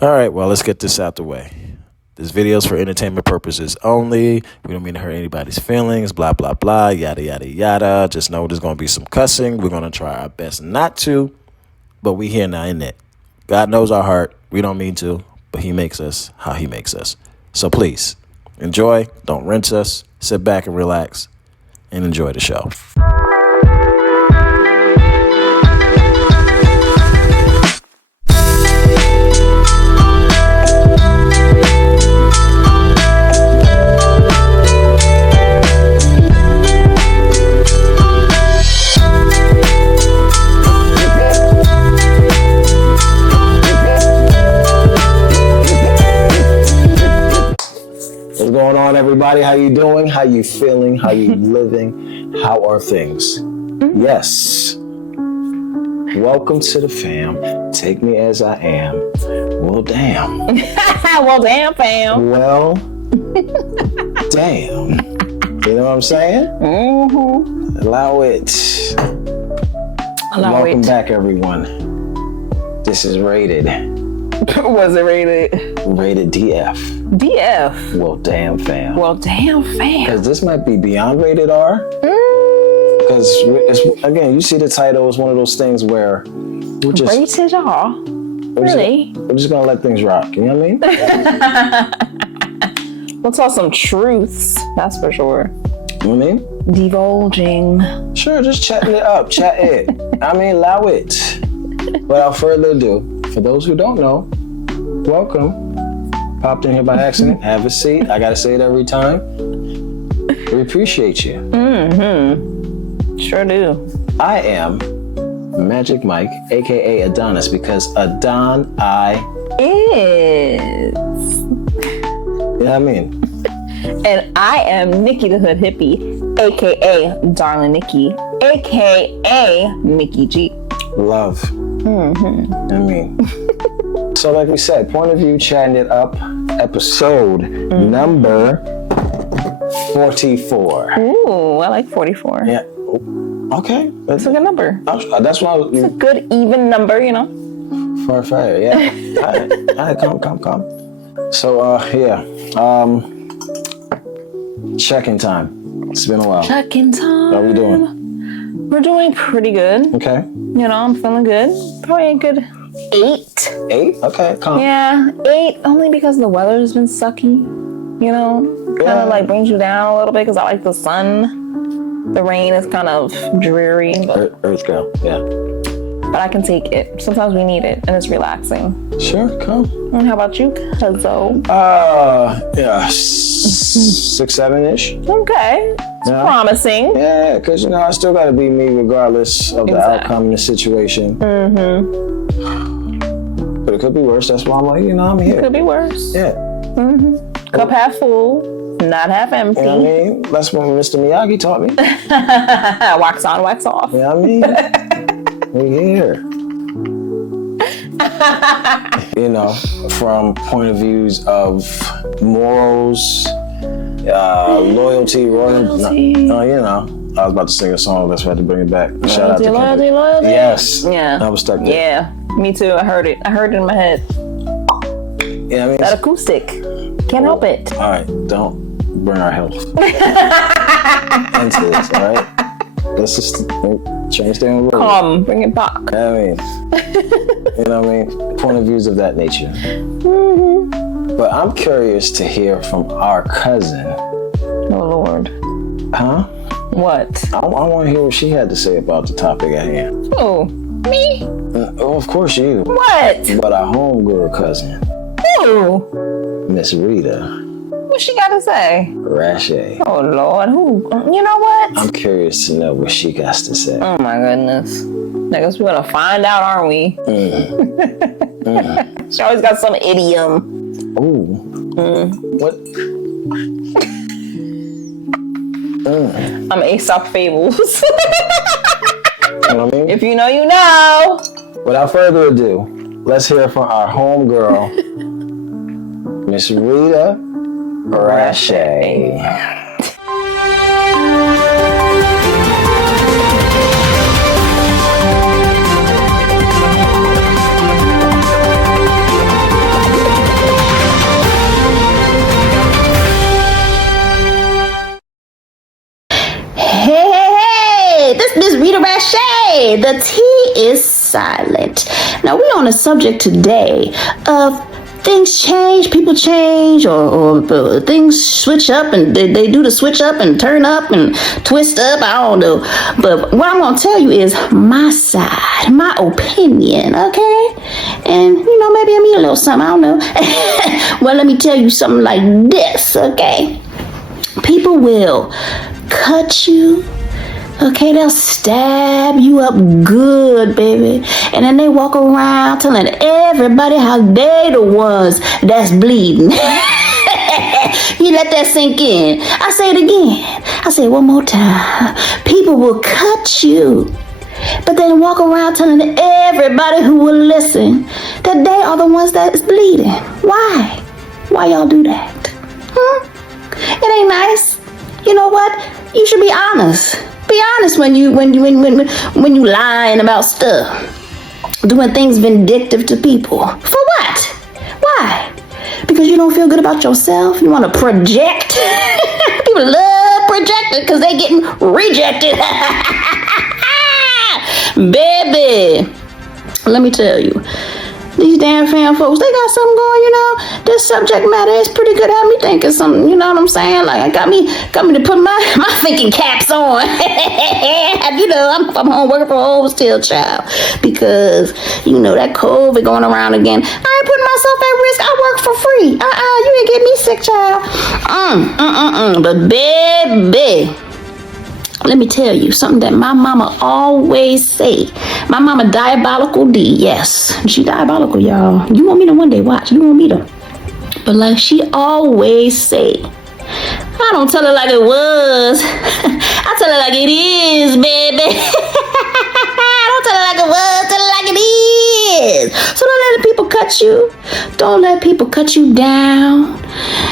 All right, well, let's get this out the way. This video's for entertainment purposes only. We don't mean to hurt anybody's feelings, blah, blah, blah, yada, yada, yada. Just know there's going to be some cussing. We're going to try our best not to, but we here now, in it. God knows our heart. We don't mean to, but he makes us how he makes us. So please, enjoy. Don't rinse us. Sit back and relax and enjoy the show. What's going on, everybody? How you doing? How you feeling? How you living? How are things? Yes. Welcome to the fam. Take me as I am. Well, damn. Well, damn, fam. Well, damn. You know what I'm saying? Mm-hmm. Allow it. Welcome back, everyone. This is rated. Was it rated? Rated DF. DF. Well, damn, fam. Well, damn, fam. Because this might be beyond rated R. Because, again, you see the title. It's one of those things where we're just... Rated R? Really? We're just going to let things rock. You know what I mean? We'll tell some truths. That's for sure. You know what I mean? Divulging. Sure, just chatting it up. Chat it. I mean, allow it. Without further ado, for those who don't know, welcome. Popped in here by accident. Have a seat. I gotta say it every time. We appreciate you. Mm-hmm. Sure do. I am Magic Mike, aka Adonis, because Adon I is. You know what I mean? And I am Nikki the Hood Hippie, aka Darling Nikki, aka Mickey G. Love. Mm-hmm. I mean. So like we said, point of view, chatting it up, episode number 44. Ooh, I like 44. Yeah. Okay. That's a good number. That's what I was. It's a good even number, you know. For a fact, yeah. All right, come. So, check-in time. It's been a while. Check-in time. How we doing? We're doing pretty good. Okay. You know, I'm feeling good. Probably a good 8. 8? Okay, calm. Yeah, 8 only because the weather's been sucky. You know, kind of like brings you down a little bit because I like the sun. The rain is kind of dreary. But Earth girl, yeah. But I can take it. Sometimes we need it, and it's relaxing. Sure, come. And how about you, cuzzo? Yeah, 6, 7-ish. Okay, it's promising. Yeah, because, you know, I still got to be me regardless of the outcome in the situation. Mm-hmm. But it could be worse. That's why I'm like, you know, I'm here. It could be worse. Yeah. Mm-hmm. Cup half full, not half empty. You know what I mean? That's what Mr. Miyagi taught me. Wax on, wax off. You know what I mean? We're here. You know, from point of views of morals, loyalty. You know, I was about to sing a song. That's why I had to bring it back. Shout out to loyalty. Yes. Yeah. I was stuck there. Yeah, me too. I heard it in my head. Yeah, I mean, that acoustic. Can't help it. All right, don't bring our health into this, all right? Let's just try to stay on the road. Come, bring it back. I mean, you know what I mean? Point of views of that nature. Mm-hmm. But I'm curious to hear from our cousin. Oh, Lord. Huh? What? I want to hear what she had to say about the topic at hand. Oh, me? Oh, of course you. What? But our homegirl cousin. Who? Miss Rita. What she got to say? Rashay. Oh, Lord. Who? You know what? I'm curious to know what she got to say. Oh, my goodness. I guess we're going to find out, aren't we? She always got some idiom. Ooh. What? I'm Aesop Fables. You know what I mean? If you know, you know. Without further ado, let's hear from our homegirl, Miss Rita Rashay. Baby, the T is silent. Now, we're on a subject today of things change, people change, or things switch up, and they do the switch up and turn up and twist up. I don't know. But what I'm going to tell you is my side, my opinion, okay? And, maybe I mean a little something. I don't know. Well, let me tell you something like this, okay? People will cut you. Okay, they'll stab you up good, baby. And then they walk around telling everybody how they the ones that's bleeding. You let that sink in. I say it again. I say it one more time. People will cut you, but then walk around telling everybody who will listen that they are the ones that's bleeding. Why? Why y'all do that? It ain't nice. You know what? You should be honest. Be honest when you lying about stuff, doing things vindictive to people. For what? Why? Because you don't feel good about yourself. You want to project. People love projecting because they getting rejected. Baby, let me tell you. These damn fam folks, they got something going, This subject matter is pretty good. Have me thinking something, you know what I'm saying? Like, I got me to put my thinking caps on. I'm home working from home still, child. Because, that COVID going around again. I ain't putting myself at risk. I work for free. You ain't get me sick, child. But baby, let me tell you something that my mama always say. My mama diabolical D, yes. She diabolical, y'all. You want me to one day watch. You want me to. But like she always say, I don't tell her like it was. I tell her like it is, baby. I don't tell her like it was. Tell her like it is. So don't let the people cut you. Don't let people cut you down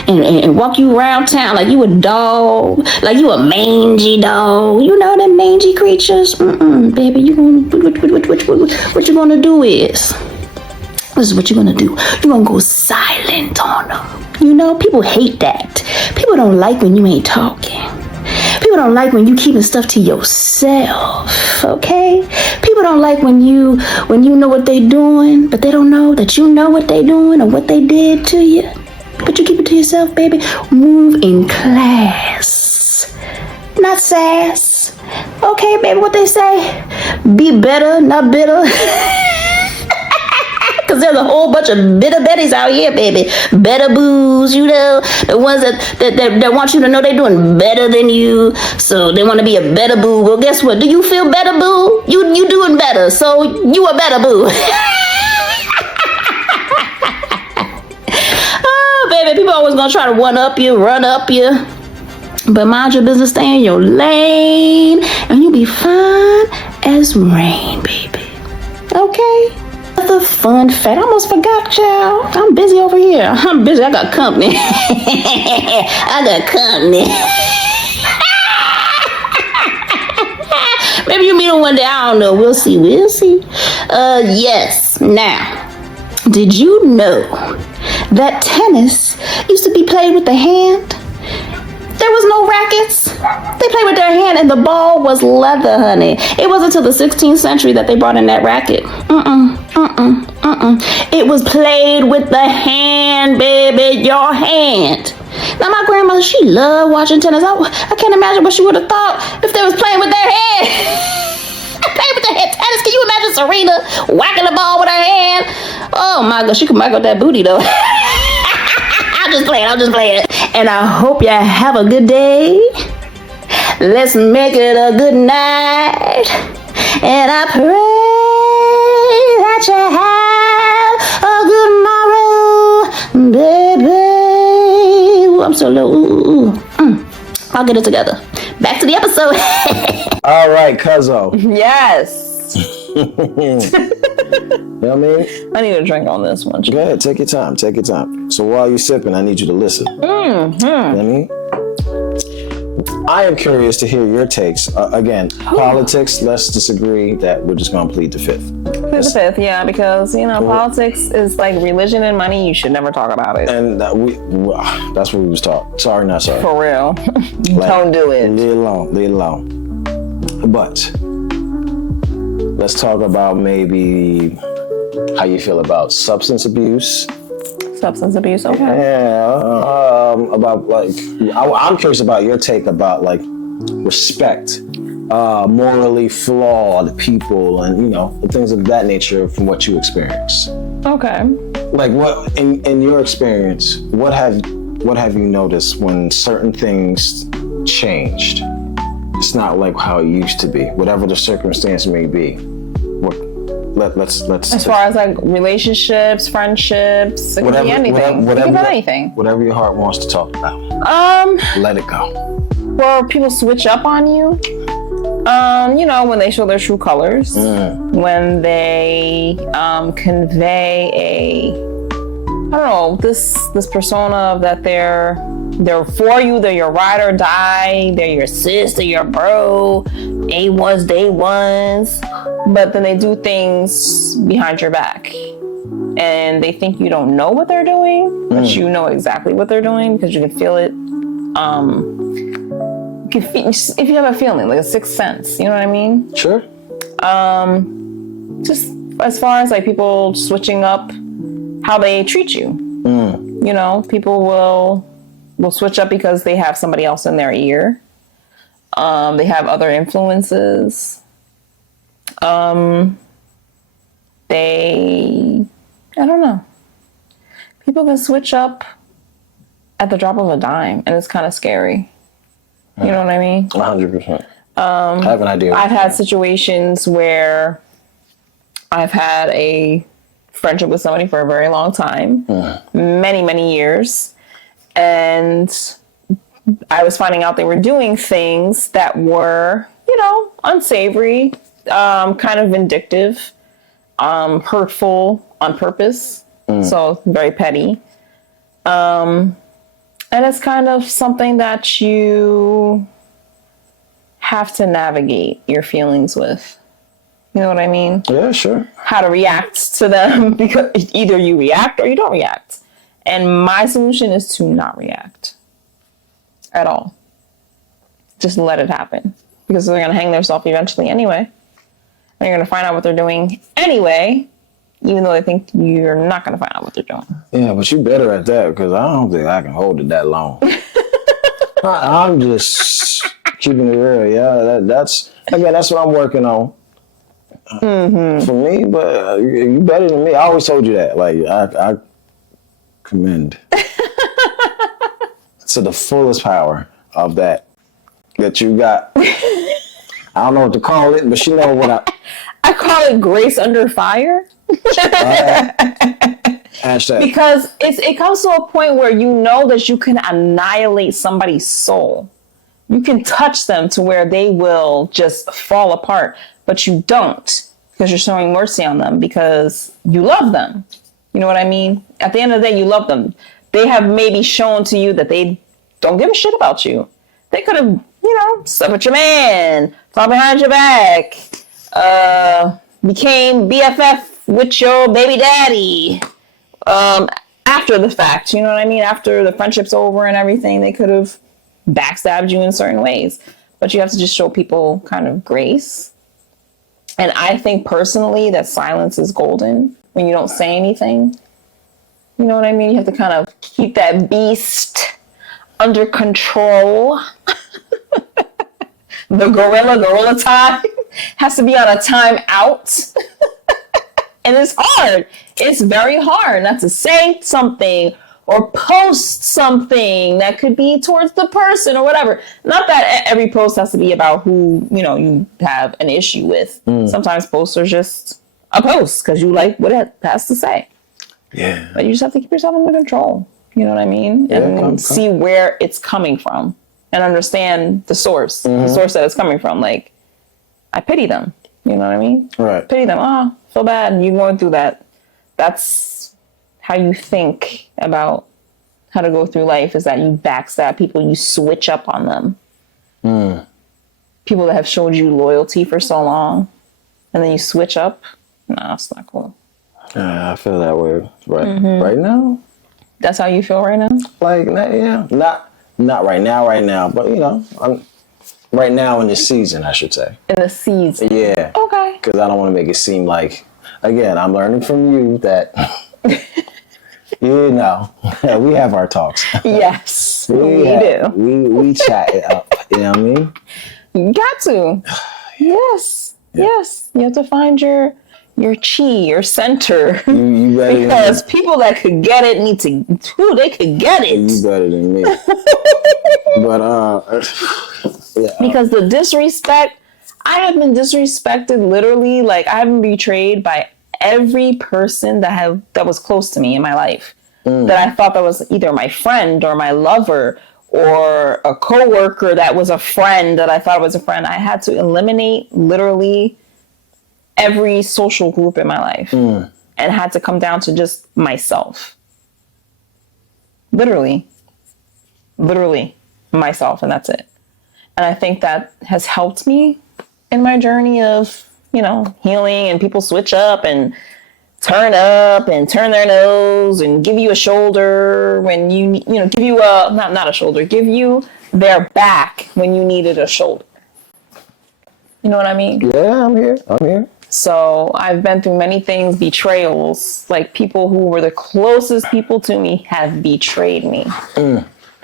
and walk you around town like you a dog, like you a mangy dog. You know them mangy creatures. Baby, what you gonna do is. This is what you're gonna do. You're gonna go silent on them. People hate that. People don't like when you ain't talking. People don't like when you keeping stuff to yourself, okay? People don't like when you know what they doing, but they don't know that you know what they doing or what they did to you. But you keep it to yourself, baby. Move in class, not sass. Okay, baby, what they say? Be better, not bitter. Because there's a whole bunch of bitter betties out here, baby. Better boos, the ones that want you to know they're doing better than you. So they want to be a better boo. Well, guess what? Do you feel better, boo? You doing better, so you a better boo. Oh, baby, people always going to try to one-up you, run-up you. But mind your business, stay in your lane, and you'll be fine as rain, baby. Okay? Another fun fact. I almost forgot, child. I'm busy over here. I'm busy. I got company. I got company. Maybe you meet him one day. I don't know. We'll see. Yes. Now, did you know that tennis used to be played with the hand? There was no rackets. They played with their hand and the ball was leather, honey. It wasn't until the 16th century that they brought in that racket. It was played with the hand, baby, your hand. Now, my grandmother, she loved watching tennis. I can't imagine what she would have thought if they was playing with their hand. Playing with their hand tennis. Can you imagine Serena whacking the ball with her hand? Oh, my God, she could whack up that booty, though. I'm just playing. And I hope you have a good day. Let's make it a good night. And I pray that you have a good morrow, baby. Ooh, I'm so low. I'll get it together. Back to the episode. All right, cuzzo. Yes. You know what I mean? I need a drink on this one. Go ahead, take your time. So while you're sipping, I need you to listen. You know what I mean? I am curious to hear your takes. Again, politics, let's disagree that we're just going to plead the fifth. Plead the fifth, yeah, because, politics is like religion and money. You should never talk about it. And that's what we was taught. Sorry, not sorry. For real. Don't do it. Leave it alone. But let's talk about maybe how you feel about substance abuse. Substance abuse, okay. Yeah, about like, I'm curious about your take about like respect, morally flawed people, and you know, things of that nature from what you experience. Okay. Like, what in your experience, what have you noticed when certain things changed? It's not like how it used to be, whatever the circumstance may be. Let's. As far as like relationships, friendships, it could be anything. It could be anything. Whatever your heart wants to talk about. Let it go. Where people switch up on you. You know, when they show their true colors, when they convey a, I don't know, this persona that they're for you, they're your ride or die, they're your sis, they're your bro, A1s, day ones, but then they do things behind your back. And they think you don't know what they're doing, but you know exactly what they're doing because you can feel it. If you have a feeling, like a sixth sense, you know what I mean? Sure. Just as far as like people switching up how they treat you. You know, people will switch up because they have somebody else in their ear. They have other influences. I don't know. People can switch up at the drop of a dime, and it's kind of scary. You know what I mean? 100%. I have an idea. I've had situations where I've had a friendship with somebody for a very long time, many, many years. And I was finding out they were doing things that were, you know, unsavory, kind of vindictive, hurtful on purpose. So very petty. And it's kind of something that you have to navigate your feelings with. You know what I mean? Yeah, sure. How to react to them, because either you react or you don't react. And my solution is to not react at all. Just let it happen. Because they're going to hang themselves eventually anyway. And you're going to find out what they're doing anyway, even though they think you're not going to find out what they're doing. Yeah, but you're better at that because I don't think I can hold it that long. I'm just keeping it real. Yeah, that's what I'm working on. For me, but you better than me. I always told you that. Like, I commend to the fullest power of that you got. I don't know what to call it, but you know what I call it grace under fire. Because it comes to a point where you know that you can annihilate somebody's soul. You can touch them to where they will just fall apart, but you don't, because you're showing mercy on them because you love them. You know what I mean? At the end of the day, you love them. They have maybe shown to you that they don't give a shit about you. They could have, you know, slept with your man, talked behind your back, became BFF with your baby daddy after the fact. You know what I mean? After the friendship's over and everything, they could have backstabbed you in certain ways. But you have to just show people kind of grace. And I think personally that silence is golden when you don't say anything. You know what I mean? You have to kind of keep that beast under control. The gorilla time has to be on a time out. And it's hard. It's very hard not to say something or post something that could be towards the person or whatever. Not that every post has to be about who, you know, you have an issue with. Sometimes posts are just a post because you like what it has to say. Yeah. But you just have to keep yourself under control. You know what I mean? Yeah, and see where it's coming from and understand the source that it's coming from. Like, I pity them. You know what I mean? Right. Pity them. Oh, feel bad. And you're going through that. That's how you think about how to go through life, is that you backstab people. You switch up on them. People that have showed you loyalty for so long, and then you switch up. No, it's not cool. I feel that way right now. That's how you feel right now? Like, yeah, not right now, but you know, Right now in the season, I should say. In the season. Yeah. Okay. Because I don't want to make it seem like, again, I'm learning from you that, you know, we have our talks. Yes, we do. do. We chat it up. You know what I mean? You got to. Yes. Yeah. Yes. You have to find your chi, your center. You better because people that could get it need to, they could get it. You better than me. But, yeah. Because the disrespect, I have been disrespected literally. Like, I have been betrayed by every person that was close to me in my life. That I thought that was either my friend or my lover or a coworker that was a friend that I thought was a friend. I had to eliminate literally every social group in my life and had to come down to just myself. Literally myself, and that's it. And I think that has helped me in my journey of, you know, healing, and people switch up and turn their nose and give you a shoulder when you know, give you a, not a shoulder, give you their back when you needed a shoulder. You know what I mean? Yeah, I'm here. So I've been through many things, betrayals, like people who were the closest people to me have betrayed me.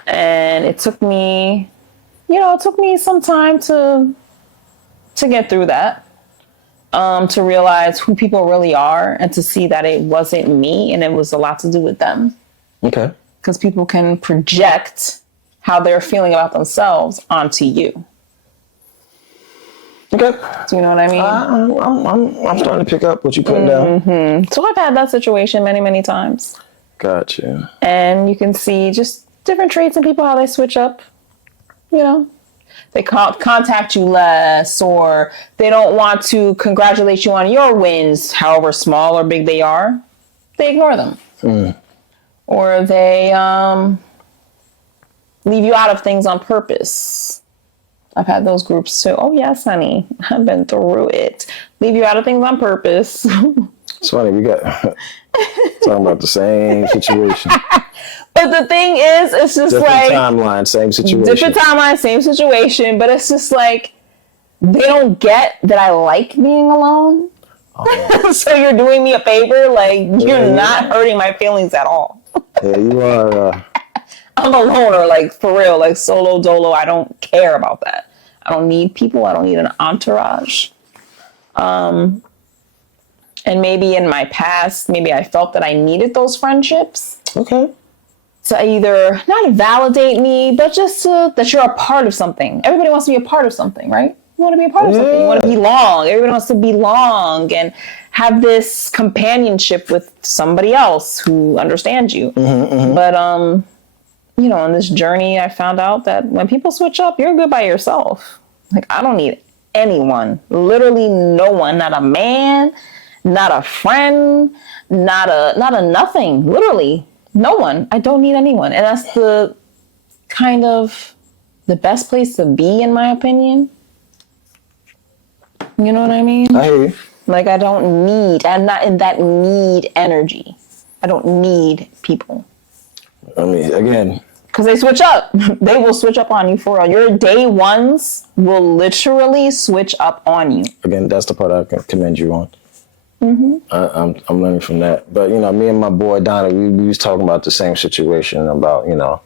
And it took me, some time to get through that, to realize who people really are and to see that it wasn't me and it was a lot to do with them. Okay. Because people can project how they're feeling about themselves onto you. Okay. Do you know what I mean? I'm starting to pick up what you're putting down. So I've had that situation many, many times. Gotcha. And you can see just different traits in people, how they switch up. You know, they contact you less, or they don't want to congratulate you on your wins, however small or big they are. They ignore them. Or they leave you out of things on purpose. I've had those groups too. Oh, yes, honey. I've been through it. Leave you out of things on purpose. It's funny. We got talking about the same situation. But the thing is, it's just different like... timeline, same situation. Different timeline, same situation. But it's just like, they don't get that I like being alone. Oh. So you're doing me a favor. Like, you're not hurting my feelings at all. Yeah, you are... I'm a loner, like, for real, like, solo dolo. I don't care about that. I don't need people. I don't need an entourage. And maybe in my past, maybe I felt that I needed those friendships. Okay. To either not validate me, but just that you're a part of something. Everybody wants to be a part of something, right? You want to be a part of something. You want to belong. Everybody wants to belong and have this companionship with somebody else who understands you. But, you know, on this journey, I found out that when people switch up, you're good by yourself. Like, I don't need anyone, literally no one, not a man, not a friend, not a nothing, literally no one. I don't need anyone. And that's the kind of the best place to be, in my opinion. You know what I mean? I hear you. Like, I'm not in that need energy. I don't need people. I mean, again, because they switch up. They will switch up on you for real. Your day ones will literally switch up on you. Again, that's the part I can commend you on. I'm learning from that. But, you know, me and my boy Donnie, we was talking about the same situation about, you know,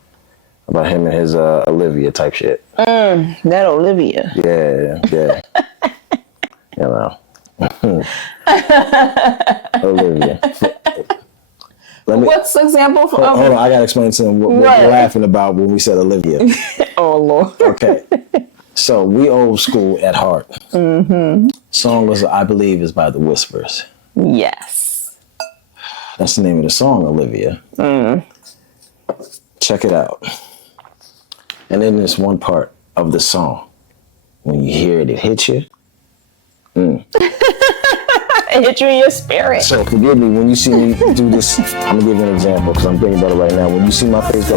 about him and his Olivia type shit. That Olivia. Yeah. You know. Olivia. What's the example for? Hold on, I gotta explain to him what we're laughing about when we said Olivia. Oh Lord. Okay, so we old school at heart. Song was, I believe, is by the Whispers. Yes. That's the name of the song, Olivia. Check it out. And then there's one part of the song when you hear it, it hits you. It hit you in your spirit. So forgive me when you see me do this. I'm gonna give you an example because I'm thinking about it right now. When you see my face go,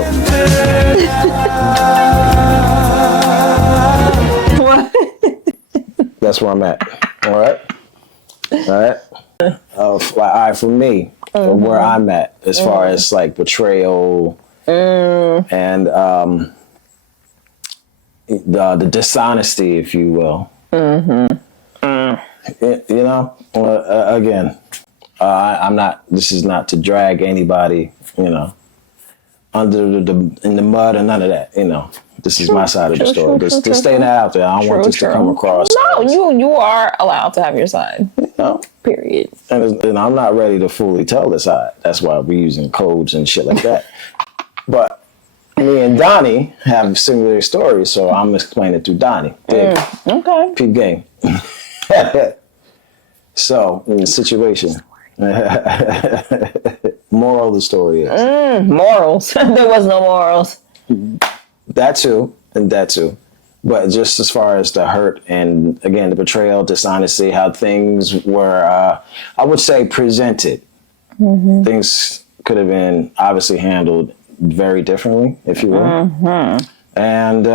that's where I'm at. All right. For me, where I'm at as far as like betrayal and the dishonesty, if you will. You know, again, I'm not. This is not to drag anybody, you know, under in the mud or none of that. You know, this is my side of the story. Just stay that out there. I don't want this to come across. No, you are allowed to have your side. You know? Period. And I'm not ready to fully tell the side. That's why we're using codes and shit like that. But me and Donnie have similar stories, so I'm explaining it through Donnie. Okay. Peep game. So, in the situation, moral of the story is... Morals. There was no morals. That too. But just as far as the hurt and, again, the betrayal, dishonesty, how things were, I would say, presented. Things could have been obviously handled very differently, if you will. And,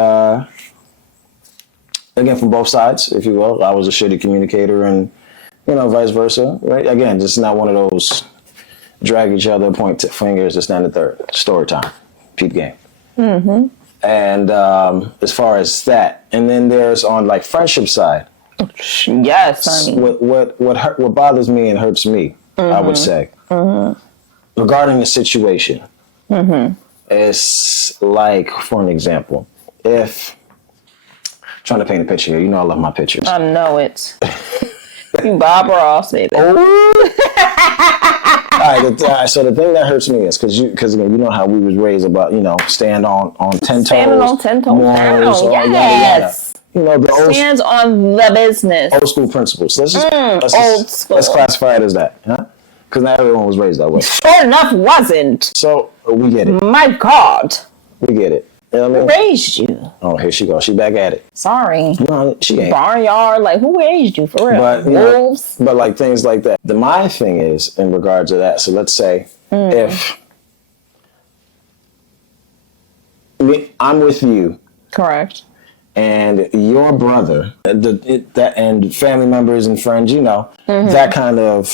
again, from both sides, if you will. I was a shitty communicator and, you know, vice versa, right? Again, just not one of those drag each other, point to fingers, this, and the third. Story time. Peep game. And as far as that, and then there's on like friendship side. Yes, honey. What bothers me and hurts me, I would say, regarding the situation, it's like, for an example, if trying to paint a picture here, you know I love my pictures. I know it. You Bob Ross, baby. All right, so the thing that hurts me is because you know how we was raised about, you know, stand on 10 toes. Standing on 10 toes down. Yes. You know, the stands on the business. Old school principles. Let's school. Let's classify it as that, huh? Because not everyone was raised that way. Sure enough, wasn't. So we get it. My God. We get it. You know what I mean? Who raised you? Oh, here she goes. She back at it. Sorry. No, she ain't. Barnyard, like who raised you for real? But, wolves? But like things like that. My thing is in regards to that. So let's say if I'm with you. Correct. And your brother, and family members and friends, you know, that kind of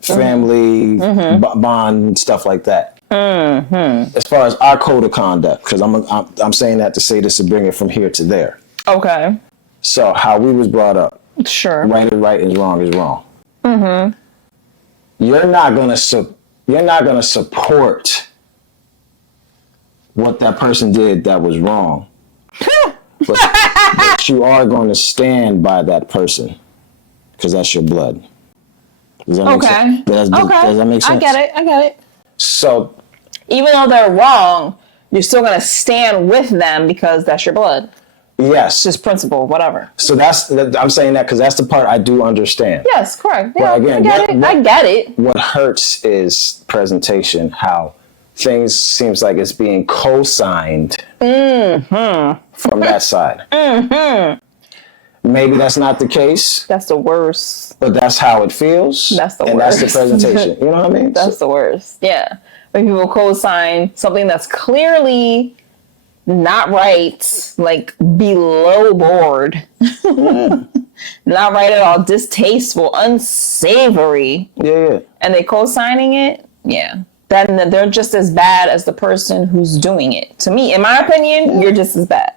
family bond, stuff like that. As far as our code of conduct, because I'm saying that to say this to bring it from here to there. Okay. So how we was brought up. Sure. Right is right and wrong is wrong. You're not gonna support what that person did that was wrong. But you are going to stand by that person because that's your blood. Does that make sense? Does that make sense? I get it. So, even though they're wrong, you're still going to stand with them because that's your blood. Yes. It's just principle, whatever. So I'm saying that because that's the part I do understand. Yes, correct. Yeah, again, I get it. What hurts is presentation, how things seems like it's being co-signed from that side. Maybe that's not the case. That's the worst. But that's how it feels. That's the worst. And that's the presentation. You know what I mean? That's the worst. Yeah. When people co-sign something that's clearly not right, like below board. Not right at all. Distasteful, unsavory. Yeah. And they co-signing it. Yeah. Then they're just as bad as the person who's doing it. To me, in my opinion, you're just as bad.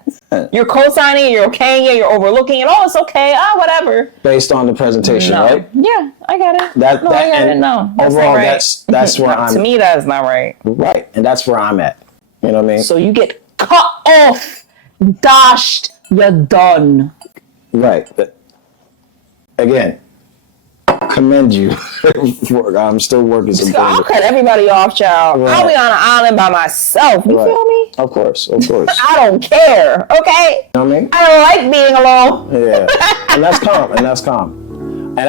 You're co-signing it, you're okaying it, you're overlooking it. Oh, it's okay. Whatever. Based on the presentation, right? Yeah, I get it. I get it. No, that's overall, not right. that's where I'm. To me, that is not right. Right, and that's where I'm at. You know what I mean? So you get cut off, dashed, you're done. Right. But again, commend you. I'm still working some things. I'll cut everybody off, child. Right. I'll be on an island by myself. You feel me? Of course. I don't care. Okay. You know what I mean? I don't like being alone. Yeah, and that's calm. And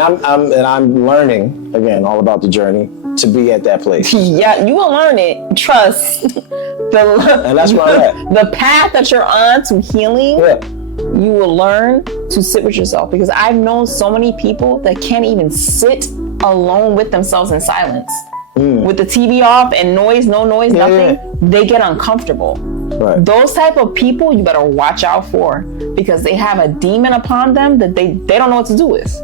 I'm learning again all about the journey to be at that place. Yeah, you will learn it. Trust. And that's where I'm at. The path that you're on to healing. Yeah. You will learn to sit with yourself, because I've known so many people that can't even sit alone with themselves in silence. With the TV off and noise, no noise, nothing, they get uncomfortable. Right. Those type of people you better watch out for, because they have a demon upon them that they don't know what to do with.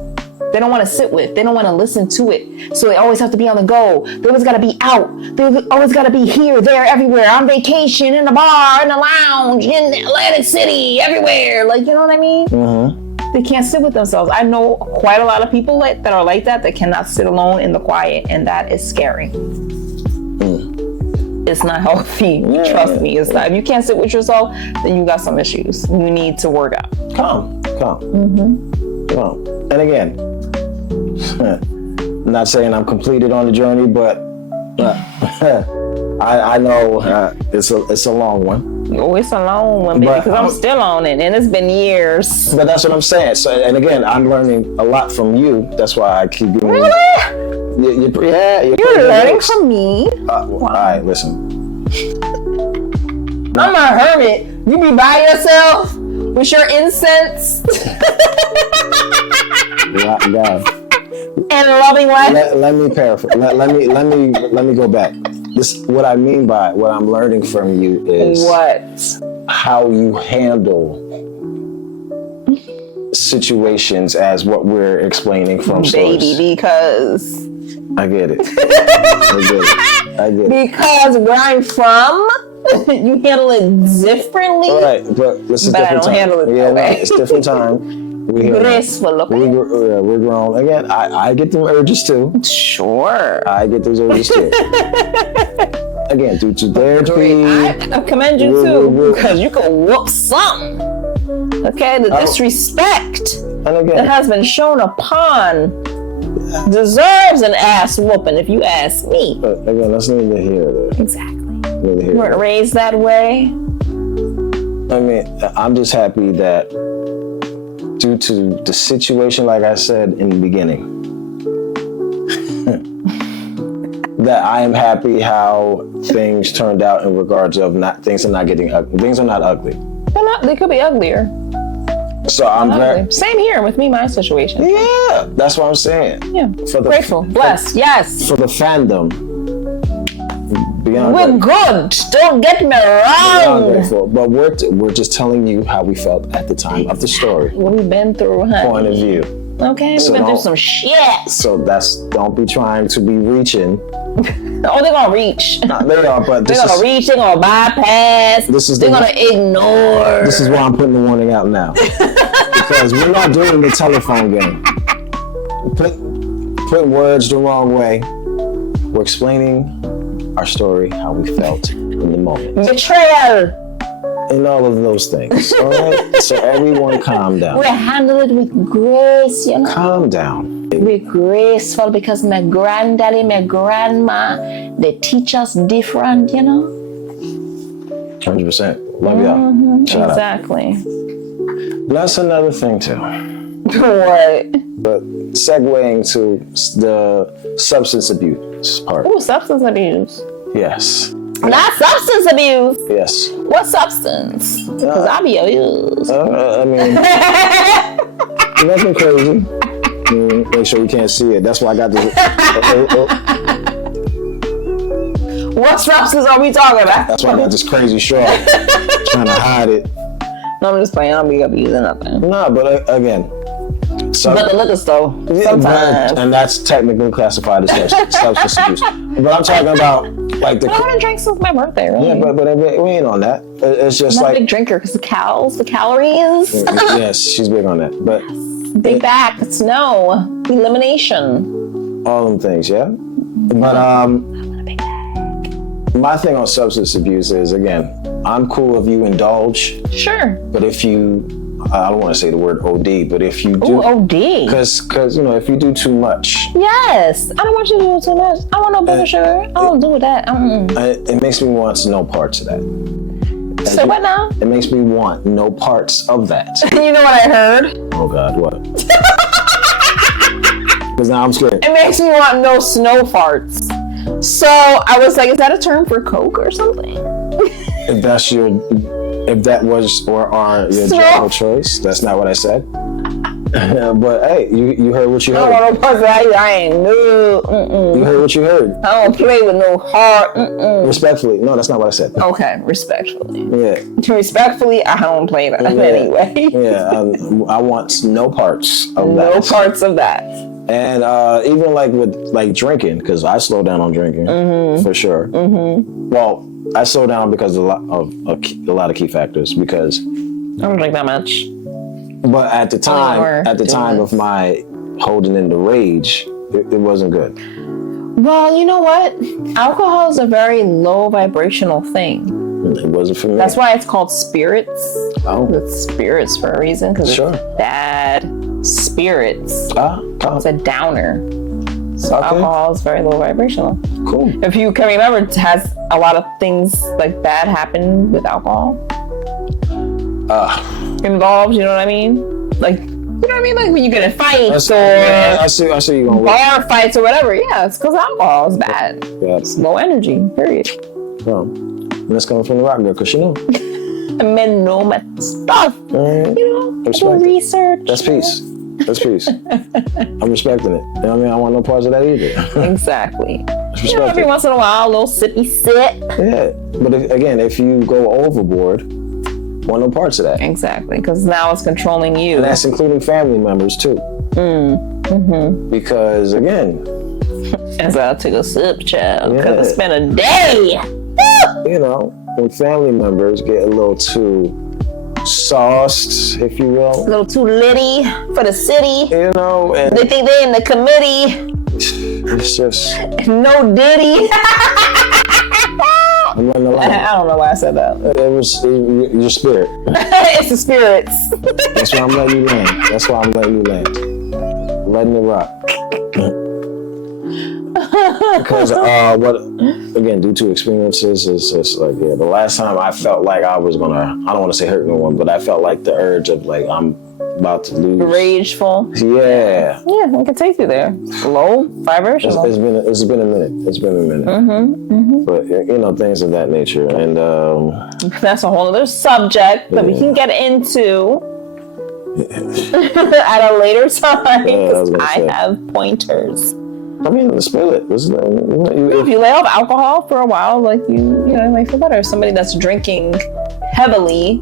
They don't want to sit with. They don't want to listen to it. So they always have to be on the go. They always got to be out. They always got to be here, there, everywhere, on vacation, in the bar, in the lounge, in Atlantic City, everywhere. Like, you know what I mean? They can't sit with themselves. I know quite a lot of people that are like that cannot sit alone in the quiet, and that is scary. It's not healthy. Trust me, it's not. If you can't sit with yourself, then you got some issues. You need to work out. Calm. And again, I'm not saying I'm completed on the journey, but I know it's a long one. Oh, it's a long one, baby, because I'm still on it, and it's been years. But that's what I'm saying. So, and again, I'm learning a lot from you. That's why I keep doing. Really? You're learning from me. All right, listen. I'm a hermit. You be by yourself with your incense God. and loving life. Let me paraphrase. Let me go back. This, what I mean by what I'm learning from you is how you handle situations as what we're explaining from baby, source. because I get it. I get it. Because where I'm from, you handle it differently. Right, but this is But I different don't time. handle it that way. It's different time. Graceful, okay? We're grown. Again, I get them urges too. Sure. I get those urges too. Again, due to therapy. I commend you too, because you can whoop something. Okay, the disrespect that has been shown upon deserves an ass whooping, if you ask me. But again, that's neither here nor there. Exactly. You weren't raised that way. I mean, I'm just happy that due to the situation, like I said in the beginning, that I am happy how things turned out in regards of things are not getting ugly. Things are not ugly. They could be uglier. So I'm very same here with me, my situation. Yeah, that's what I'm saying. Yeah, grateful, blessed, yes. For the fandom. We're good. Don't get me wrong. Grateful, but we're just telling you how we felt at the time of the story. What we've been through, honey. Point of view. Okay, we've been through some shit. So don't be trying to be reaching. Oh, they're gonna reach. They are, but they're gonna reach. They're gonna bypass. They're gonna ignore. This is why I'm putting the warning out now, because we're not doing the telephone game. Put words the wrong way. We're explaining our story, how we felt in the moment. Betrayal. And all of those things. All right? So everyone calm down. We handle it with grace, you know. Calm down. We're graceful because my granddaddy, my grandma, they teach us different, you know. 100%. Love y'all. Shout exactly. Out. That's another thing too. What? But segueing to the substance abuse part. Oh, substance abuse. Yes. Not substance abuse. Yes. What substance? Because I be abused. I mean, nothing crazy. Make sure you can't see it. That's why I got this. What substance are we talking about? That's why I got this crazy straw. Trying to hide it. No, I'm just playing. I don't be abusing nothing. No, but again. But the liquor store, sometimes. And that's technically classified as substance abuse. But I'm talking about like the. I haven't drank since my birthday, really. Yeah, but we ain't on that. It's just I'm like. a big drinker because the calories. Yes, she's big on that. But. Big back, it's no. Elimination. All them things, yeah? But my thing on substance abuse is, again, I'm cool if you indulge. Sure. But if you, I don't want to say the word OD, but if you do. Ooh, OD. Because, you know, if you do too much. Yes. I don't want you to do too much. I want no blood sugar. I don't do that. It makes me want no parts of that. So what now? It makes me want no parts of that. You know what I heard? Oh God, what? Because now I'm scared. It makes me want no snow farts. So I was like, is that a term for Coke or something? If that was or are your general choice, that's not what I said. But hey, you heard what you I heard. don't want no parts of that either. I ain't no. Mm-mm. You heard what you heard. I don't play with no heart. Mm-mm. Respectfully. No, that's not what I said. Okay, respectfully. Yeah. Respectfully, I don't play that anyway. Yeah, I want no parts of that. No parts of that. And even like with like drinking, because I slow down on drinking for sure. Well, I slow down because of a lot of key factors. Because I don't drink that much. but at the time of my holding in the rage, it wasn't good. Well, you know what? Alcohol is a very low vibrational thing. It wasn't for me. That's why it's called spirits. Oh. It's spirits for a reason, because Sure. it's bad spirits. It's a downer. So Okay. alcohol is very low vibrational. Cool. If you can remember, it has a lot of things like bad happen with alcohol involved. You know what I mean? Like, you know what I mean? Like when you get in fights I see you going bar fights or whatever. Yeah, it's because alcohol is bad. Yeah. It's low energy. Period. Well, and that's coming from the rock girl, because she know. Men know my stuff. You know, Respect it. research. That's peace. That's peace. I'm respecting it. You know what I mean? I want no parts of that either. Exactly. You know, Respect every it. once in a while, a little sippy sip. Yeah. But if you go overboard, want no parts of that. Exactly, because now it's controlling you. And that's including family members too. Because again, As I took a sip, child, because Yeah. it's been a day. you know, when family members get a little too sauced, if you A will, little too litty for the city. you know, and They think they in the committee. it's just, No Diddy. I'm not gonna lie. I don't know why I said that. It was your spirit. It's the spirits. That's why I'm letting you land. That's why I'm letting you land. Letting it rock. Because due to experiences, it's just like, yeah, the last time I felt like I was gonna, I don't want to say hurt no one, but I felt like the urge of like, I'm about to lose. Rageful. Yeah. Yeah, it can take you there. Low vibrational. It's been a minute. It's been a minute. But you know, things of that nature, and That's a whole other subject that we can get into at a later time, because I have pointers. I mean, spill it. If you lay off alcohol for a while, like you might feel better. Somebody that's drinking heavily,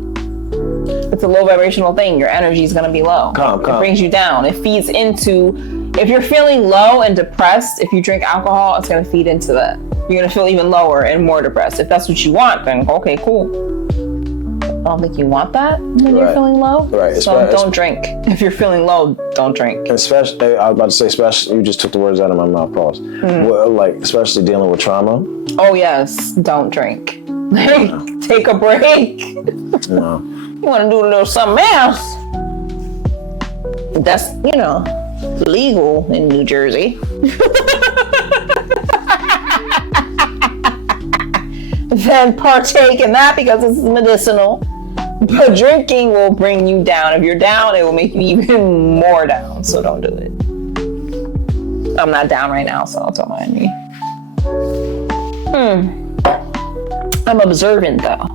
it's a low vibrational thing. Your energy is going to be low. It brings you down. It feeds into, if you're feeling low and depressed, if you drink alcohol, it's going to feed into that. You're going to feel even lower and more depressed. If that's what you want, then okay, cool. I don't think you want that when you're feeling low. Right. So don't drink. If you're feeling low, don't drink. Especially, I was about to say, especially, you just took the words out of my mouth, pause. Well, like, especially dealing with trauma. Oh yes, don't drink. Take a break. No. You want to do a little something else. That's, legal in New Jersey. Then partake in that because it's medicinal. But drinking will bring you down. If you're down, it will make you even more down. So don't do it. I'm not down right now, so don't mind me. I'm observant though.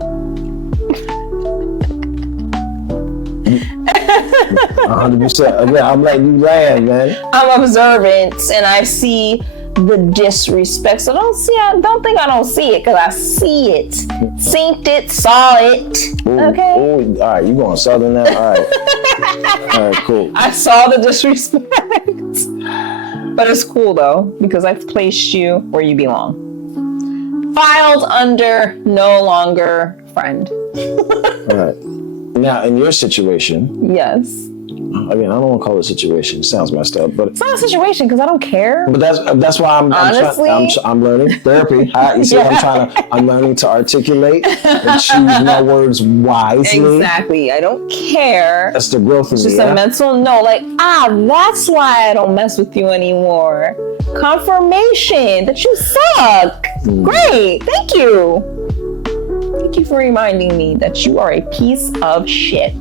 100%. Again, I'm letting you land, man. I'm observant and I see the disrespect. So don't think I don't see it, because I see it. Synced it, saw it. Okay? Ooh, all right, you going southern now? All right. All right, cool. I saw the disrespect. But it's cool though, because I've placed you where you belong. Filed under no longer friend. All right. Now, in your situation, Yes. again, I don't want to call it a situation. It sounds messed up, but It's not a situation because I don't care. But that's why Honestly? I'm learning therapy. You see, I'm learning to articulate and choose my words wisely. Exactly. I don't care. That's the growth in It's just me. a mental no. Like, that's why I don't mess with you anymore. Confirmation that you suck. Great. Thank you. Thank you for reminding me that you are a piece of shit.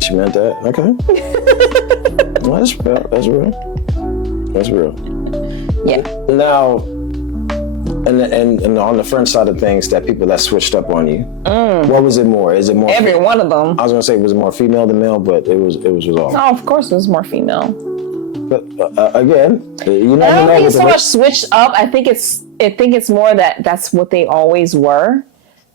She meant that. Okay. Well, that's real. That's real. That's real. Yeah. Now, And on the friend side of things, that people that switched up on you. What was it more? Is it more? Every one of them. I was gonna say, was it more female than male? But it was all. No, of course it was more female. But again, you never I don't know. think it's so much switched up. I think it's more that that's what they always were,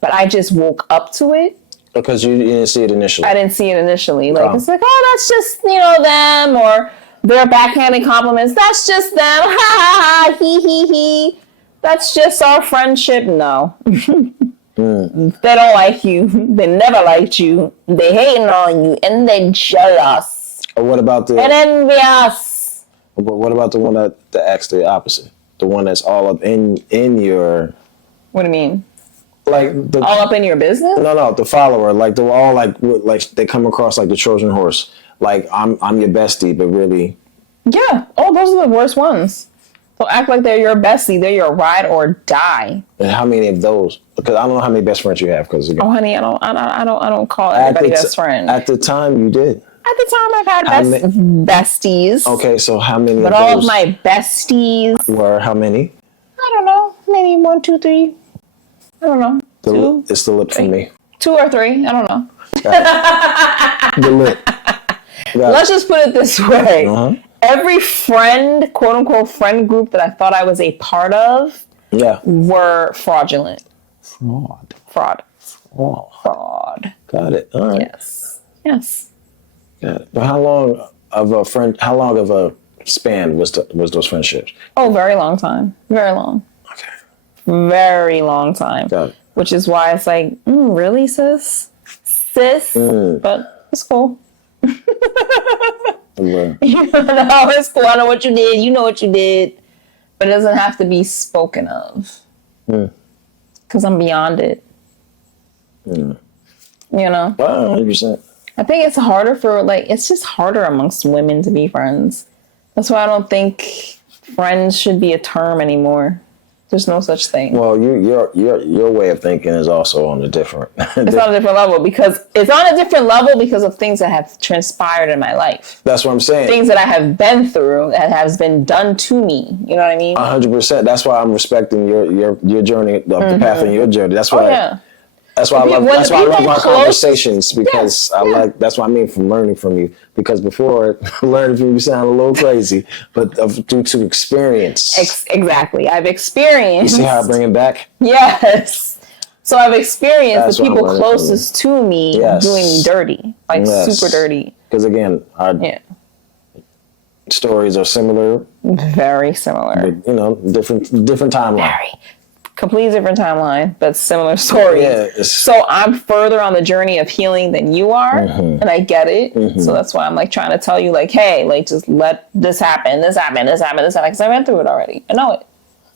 but I just woke up to it. Because you didn't see it initially. I didn't see it initially. Like, it's like, oh, that's just, them, or their backhanded compliments. That's just them. Ha ha ha, he. That's just our friendship. No. They don't like you. They never liked you. They hating on you, and they jealous. Or what about and envious? But what about the one that acts the opposite? The one that's all up in your. What do you mean? Like all up in your business? No, the follower. Like they're all like they come across like the Trojan horse. Like I'm your bestie, but really. Yeah. Oh, those are the worst ones. They'll act like they're your bestie. They're your ride or die. And how many of those? Because I don't know how many best friends you have. Because oh, honey, I don't call everybody best friend. At the time, you did. At the time, I've had besties. Okay, so how many? But all of my besties were how many? I don't know. Maybe 1, 2, 3. I don't know. Two. It's the lip for me. 2 or 3. I don't know. The lip. Let's just put it this way. Every friend, quote unquote, friend group that I thought I was a part of were fraudulent. Fraud. Got it. All right. Yes. Got it. But how long of a span was those friendships? Oh, very long time. Very long. Okay. Very long time. Got it. Which is why it's like, really, sis? But it's cool. Yeah. It's cool. I know what you did. You know what you did. But it doesn't have to be spoken of. Because I'm beyond it. You know? 100%. I think it's harder it's just harder amongst women to be friends. That's why I don't think friends should be a term anymore. There's no such thing. Well, your way of thinking is also on a different. It's on a different level because of things that have transpired in my life. That's what I'm saying. Things that I have been through that has been done to me. You know what I mean? 100%. That's why I'm respecting your journey, the path in your journey. That's why. That's why I love our conversations because that's what I mean from learning from you. Because before learning from you sound a little crazy, but due to experience. Exactly. I've experienced. You see how I bring it back? Yes. So I've experienced the people closest to me doing me dirty. Super dirty. Because again, our stories are similar. Very similar. But, different timeline. Very. Completely different timeline, but similar stories. Yeah, so I'm further on the journey of healing than you are, and I get it. So that's why I'm trying to tell you, hey, just let this happen, because I went through it already. I know it.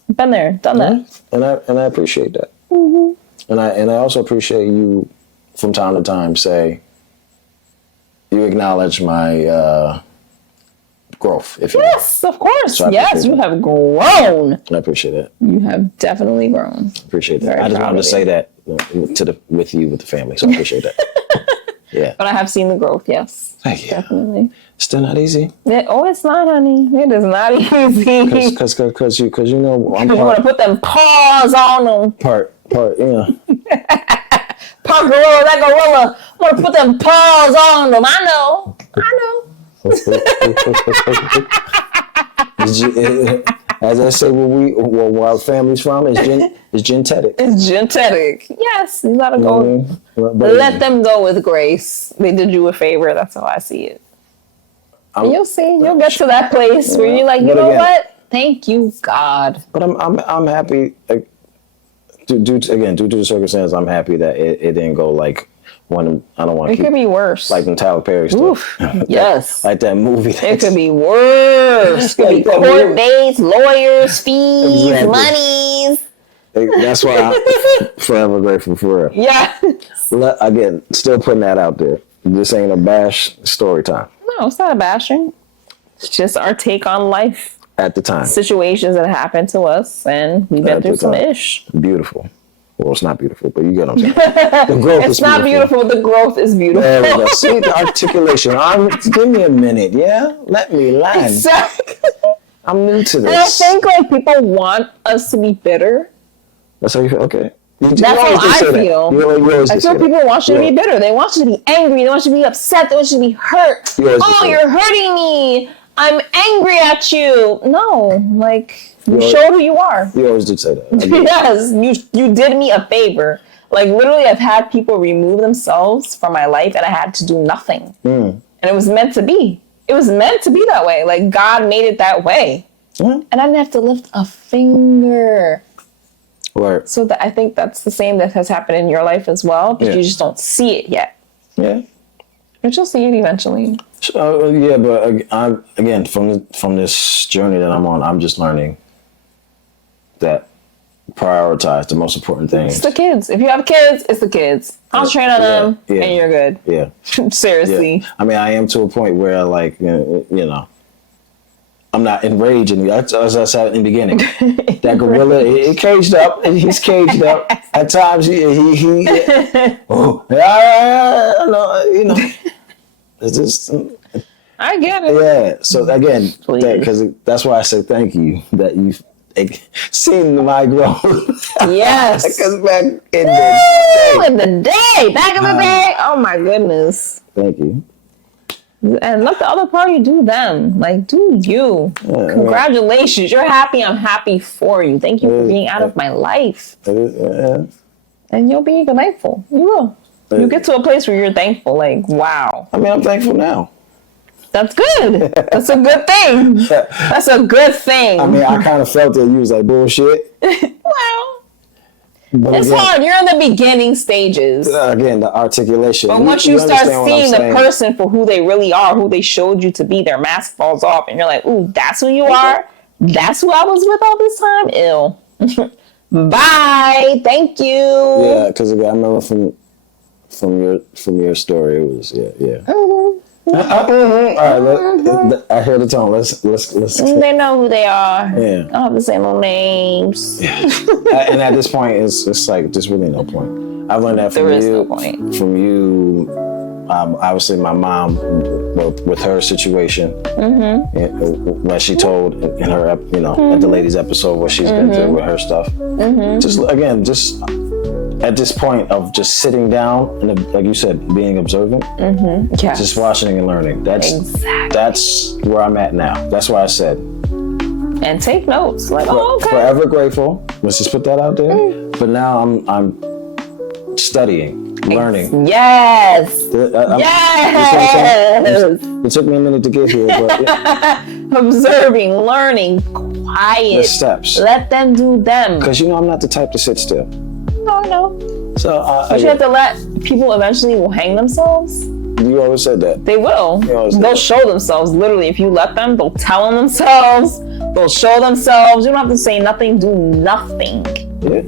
I've been there, done that. And I appreciate that. And I also appreciate you from time to time say you acknowledge my growth, if you yes, of course. So yes, you have grown. I appreciate it. You have definitely grown. Appreciate that. I just wanted to say that with you, with the family. So I appreciate that. Yeah. But I have seen the growth. Yes. Thank you. Definitely. Still not easy. It's not, honey. It is not easy. Because you I'm want to put them paws on them. Part. Yeah. Part gorilla, that gorilla. I want to put them paws on them. I know. As I say, where our family's from is genetic. It's genetic. Yes, you gotta go. Let them go with grace. They did you a favor. That's how I see it. And you'll see. You'll get to that place where you're like, you know what? Thank you, God. But I'm happy. Due to the circumstance, I'm happy that it didn't go like. I don't want to. It could be worse. Like the Tyler Perry stuff. Yes. Like that movie. It could be worse. It could be court dates, lawyers, fees, monies. That's why I'm forever grateful for it. Yeah. Again, still putting that out there. This ain't a bash story time. No, it's not a bashing. It's just our take on life. At the time. Situations that happened to us, and we've been through some ish. Beautiful. Well, it's not beautiful, but you get what I'm saying. The growth it's not beautiful. The growth is beautiful. There we go. See the articulation. Give me a minute, yeah? Let me land. Exactly. I'm new to And I this. think like people want us to be bitter. That's how you feel? Okay. That's how I feel. I feel people want you to be bitter. They want you to be angry. They want you to be upset. They want you to be hurt. Oh, you're hurting me. I'm angry at you. No, like, you showed who you are. You always did say that. Yes, you did me a favor. Like, literally, I've had people remove themselves from my life and I had to do nothing. And it was meant to be. It was meant to be that way. Like, God made it that way. And I didn't have to lift a finger. Right. So I think that's the same that has happened in your life as well, but you just don't see it yet. Yeah. But you'll see it eventually. Yeah, but again, from this journey that I'm on, I'm just learning that prioritize the most important things. It's the kids. If you have kids, it's the kids. Concentrate on them, and you're good. Yeah. Seriously. Yeah. I mean, I am to a point where, like, you know, I'm not enraged anymore. As I said in the beginning, that gorilla, he caged up. He's caged up. At times, he you know, it's just. I get it. Yeah. So again, because that's why I say thank you that you've seen my growth. Yes. Because back in the day. Back in the day. Oh my goodness. Thank you. And let the other party do them. Like, do you. Congratulations. You're happy. I'm happy for you. Thank you for being out of my life. And you'll be thankful. You will. You get to a place where you're thankful. Like, wow. I mean, I'm thankful now. That's good. That's a good thing. That's a good thing. I mean, I kind of felt that you was like bullshit. Well, it's hard. You're in the beginning stages. Again, the articulation. But once you start seeing the person for who they really are, who they showed you to be, their mask falls off, and you're like, ooh, that's who you are? That's who I was with all this time? Ew. Bye. Thank you. Yeah, because again, I remember from your story, it was, yeah. All right, I hear the tone. Let's. They know who they are. Yeah. I don't have to say no names. Yeah. And at this point, it's like there's really no point. I've learned that from you. There is no point. From you, obviously, my mom with her situation, when she told in her, at the ladies episode what she's been through with her stuff. Just at this point of just sitting down and, like you said, being observant, just watching and learning. That's where I'm at now. That's why I said. And take notes. Like, okay. Forever grateful. Let's just put that out there. But now I'm studying, learning. Yes. Yes. It took me a minute to get here, but observing, learning, quiet. The steps. Let them do them. Because I'm not the type to sit still. No, I know. So, but you have to let people eventually will hang themselves. You always said that. They will. They'll show themselves. Literally, if you let them, they'll tell on themselves. They'll show themselves. You don't have to say nothing. Do nothing. Yeah.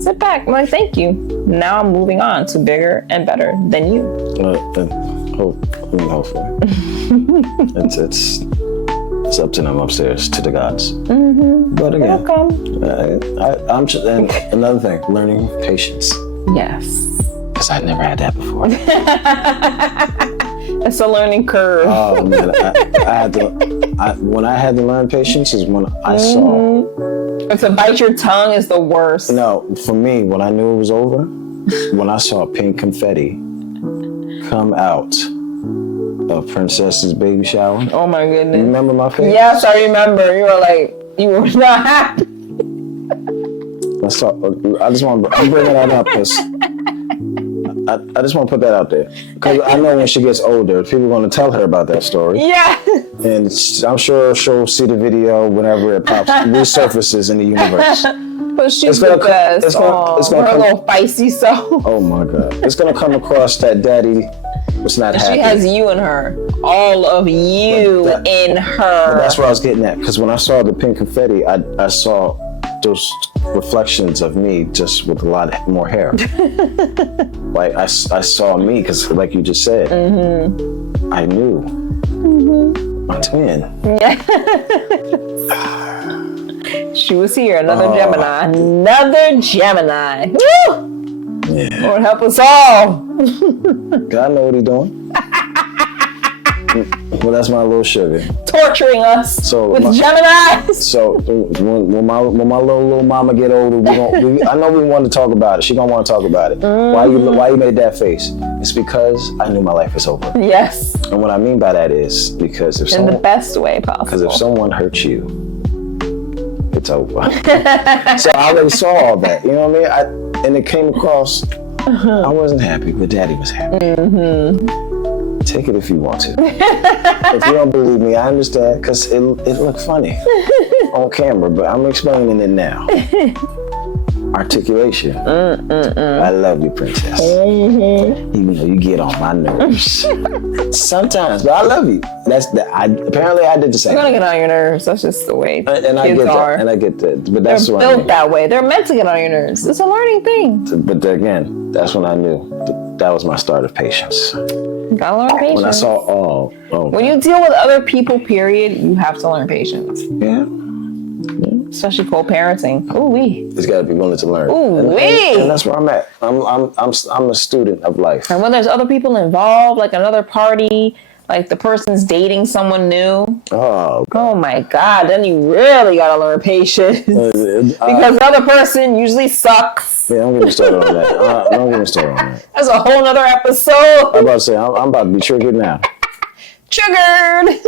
Sit back. I'm like, thank you. Now I'm moving on to bigger and better than you. Hopefully. It's up to them upstairs, to the gods. But again, I'm just, and another thing, learning patience. Yes. Because I never had that before. It's a learning curve. Oh man, when I had to learn patience is when I saw. To bite your tongue is the worst. No, for me, when I knew it was over, when I saw pink confetti come out of Princess's baby shower. Oh my goodness. You remember my face? Yes, I remember. You were like, you were not happy. Let's talk. I'm bringing that up because I just want to put that out there. Because I know when she gets older, people are going to tell her about that story. Yeah. And I'm sure she'll see the video whenever it pops, resurfaces in the universe. But she's the best. It's gonna her little feisty self. Oh my God. It's going to come across that daddy was not happy. She has you in her. All of you in her. That's what I was getting at. Because when I saw the pink confetti, I saw those reflections of me just with a lot more hair. Like I saw me because like you just said, I knew my twin. Yeah. She was here, another Gemini. Woo! Yeah. Lord help us all. God know what he's doing. Well, that's my little sugar. Torturing us with Geminis. So when my little mama get older, I know we want to talk about it. She gonna want to talk about it. Why you made that face? It's because I knew my life was over. Yes. And what I mean by that is because if in the best way possible. Because if someone hurts you, it's over. So I already saw all that. You know what I mean? And it came across. I wasn't happy, but Daddy was happy. Take it if you want to. If you don't believe me, I understand, because it looked funny on camera, but I'm explaining it now. Articulation. I love you, princess. Even though you get on my nerves. Sometimes, but I love you. Apparently I did the same. They're gonna get on your nerves. That's just the way and I get that. And I get that. But that's They're what I built that way. They're meant to get on your nerves. It's a learning thing. But again, that's when I knew that was my start of patience. Gotta learn patience. When I saw when you deal with other people, period, you have to learn patience. Yeah. Especially co-parenting. Ooh wee. It's got to be willing to learn. Ooh wee. And that's where I'm at. I'm a student of life. And when there's other people involved, like another party, like the person's dating someone new. Oh my God! Then you really gotta learn patience because the other person usually sucks. Yeah, don't get me started on that. Don't get me started on that. That's a whole nother episode. I'm about to say I'm about to be triggered now. Triggered.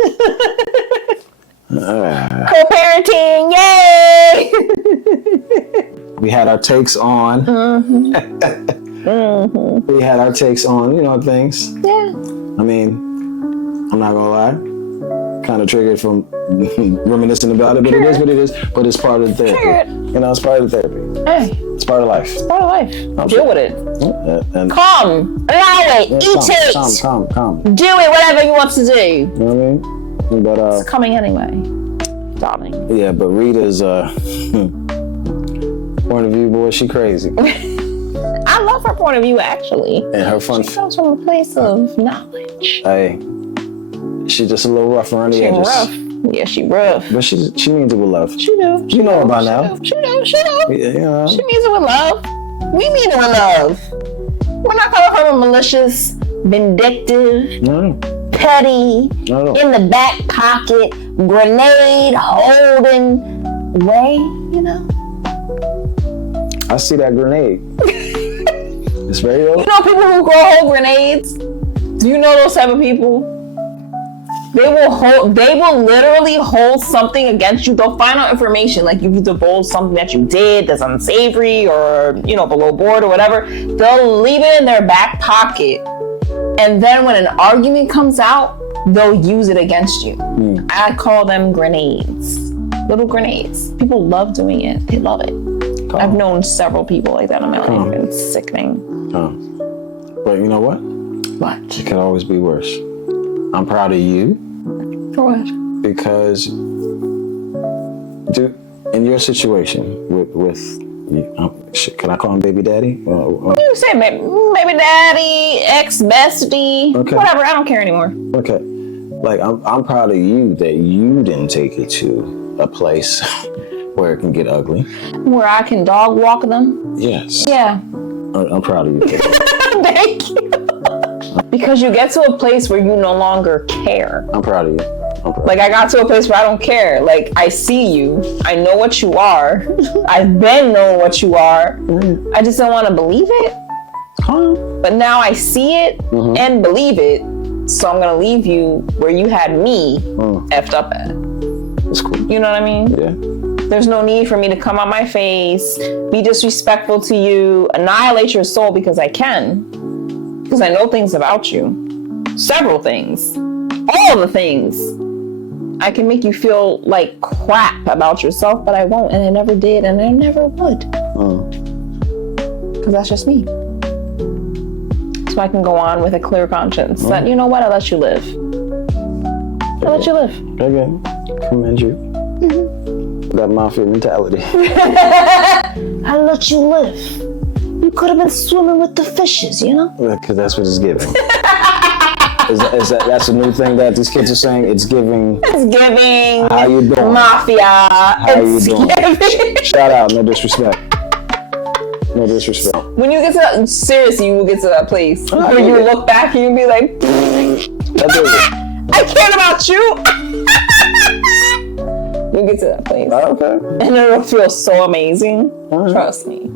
Co-parenting, yay! We had our takes on. We had our takes on, things. Yeah. I mean, I'm not gonna lie. Kind of triggered from reminiscing about it, but it is what it is. But it's part of the therapy. Triggered. It's part of the therapy. Hey. It's part of life. It's part of life. Deal with it. And Calm. Allow it. Eat it. Calm. Do it, whatever you want to do. You know what I mean? But it's coming anyway, darling. Yeah, but Rita's point of view, boy, she crazy. I love her point of view, actually. And her fun. She comes from a place of knowledge. Hey, she's just a little rough around the edges. Rough. Yeah, she rough. But she means it with love. She do. You know about now. She do. Yeah. She means it with love. We mean it with love. We're not coming from a malicious, vindictive, petty, in the back pocket, grenade holding way, I see that grenade. It's very old. You know people who hold grenades? Do you know those type of people? They will literally hold something against you. They'll find out information, like you divulge something that you did that's unsavory or, below board or whatever. They'll leave it in their back pocket. And then when an argument comes out, they'll use it against you. I call them grenades. Little grenades. People love doing it. They love it. I've known several people like that in my life. It's sickening. But you know what? What? It could always be worse. I'm proud of you. For what? Because in your situation with can I call him baby daddy? You say baby daddy, ex-bestie, whatever. I don't care anymore. Okay. Like, I'm proud of you that you didn't take it to a place where it can get ugly. Where I can dog walk them? Yes. Yeah. I'm proud of you. Thank you. Because you get to a place where you no longer care. I'm proud of you. Like, I got to a place where I don't care. Like, I see you. I know what you are. I've been knowing what you are. I just don't want to believe it. But now I see it and believe it. So I'm going to leave you where you had me effed up at. That's cool. You know what I mean? Yeah. There's no need for me to come on my face, be disrespectful to you, annihilate your soul because I can. Because I know things about you. Several things. All the things. I can make you feel like crap about yourself, but I won't, and I never did, and I never would. Because that's just me. So I can go on with a clear conscience that, you know what, I let you live. I let you live. Okay. Commend you. That mafia mentality. I let you live. You could have been swimming with the fishes, Because that's what it's giving. That's a new thing that these kids are saying? It's giving. It's giving. How you doing? Mafia. How you doing? Shout out. No disrespect. No disrespect. When you get to that, seriously, you will get to that place where you look back and you'll be like, I cared about you. We'll get to that place. Okay. And it'll feel so amazing. Trust me.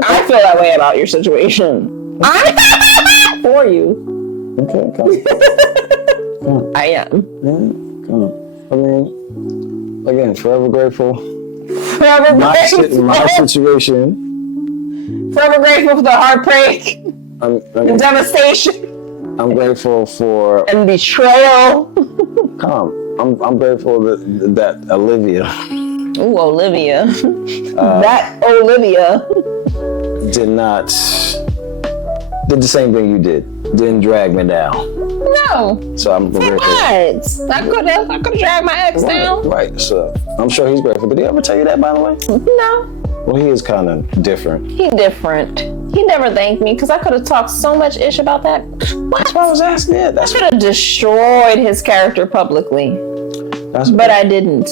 I feel that way about your situation. For you. Okay, come on. I am. Come on. I mean, again, forever grateful. Forever grateful. My situation. Forever grateful for the heartbreak, the devastation, I'm grateful for. and betrayal. I'm grateful that Olivia Ooh, Olivia. That Olivia. did the same thing you did. Didn't drag me down. No. So I'm grateful. What? I could have dragged my ex down. Right. So I'm sure he's grateful. Did he ever tell you that, by the way? No. Well, he is kind of different. He different. He never thanked me because I could have talked so much ish about that. That's why I was asking. Yeah, I should have destroyed his character publicly, but I didn't.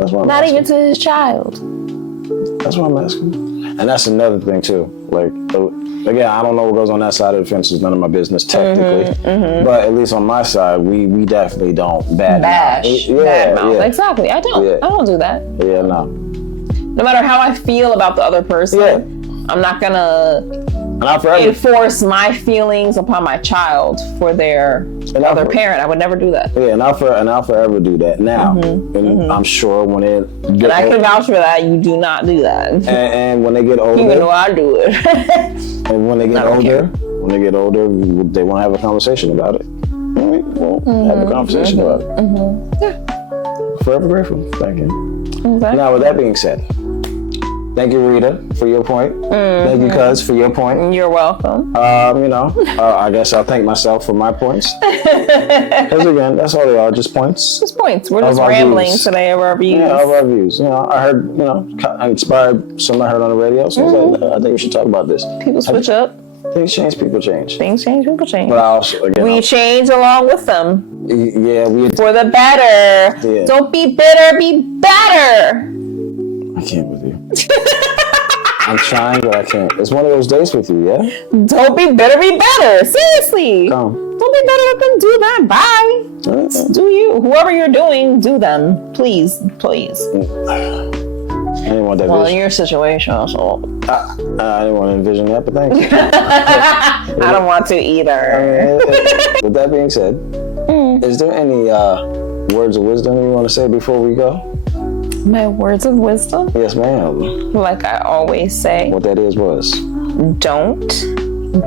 That's why I'm Not asking. even to his child. That's what I'm asking. And that's another thing too. Like, again, I don't know what goes on that side of the fence. It's none of my business technically. But at least on my side, we definitely don't Bash. Badmouth. Yeah. Exactly. I don't. Yeah. I don't do that. Yeah, no. No matter how I feel about the other person, I'm not gonna And I'll forever. enforce my feelings upon my child for their other parent. I would never do that. Yeah, and I'll forever do that now. And I'm sure when it And I can vouch for that. You do not do that. and when they get older, Even though I do it. and when they get I don't care. older, they want to have a conversation about it. We'll have a conversation about it. Forever grateful. Thank you. Okay. Now, with that being said, thank you, Rita, for your point. Thank you, Cuz, for your point. You're welcome. I guess I'll thank myself for my points. Because again, that's all they are, just points. Just points. We're just Of our rambling views. today of our views. Yeah, of our views. I heard, I inspired something I heard on the radio, so I was like, I think we should talk about this. People switch up. Things change, people change. Things change, people change. But I also, again, We change along with them. we. For the better. Yeah. Don't be bitter, be better. I can't with you. I'm trying, but I can't. It's one of those days with you, yeah? Don't be bitter, be better. Seriously. Come. Don't be better than do that. Bye. Do you. Whoever you're doing, do them. Please. Please. I didn't want that Well, in vision. your situation, so I didn't want to envision that, but thank you. I don't want to either. With that being said, is there any words of wisdom you want to say before we go? My words of wisdom, Yes, ma'am. like I always say, What that was. don't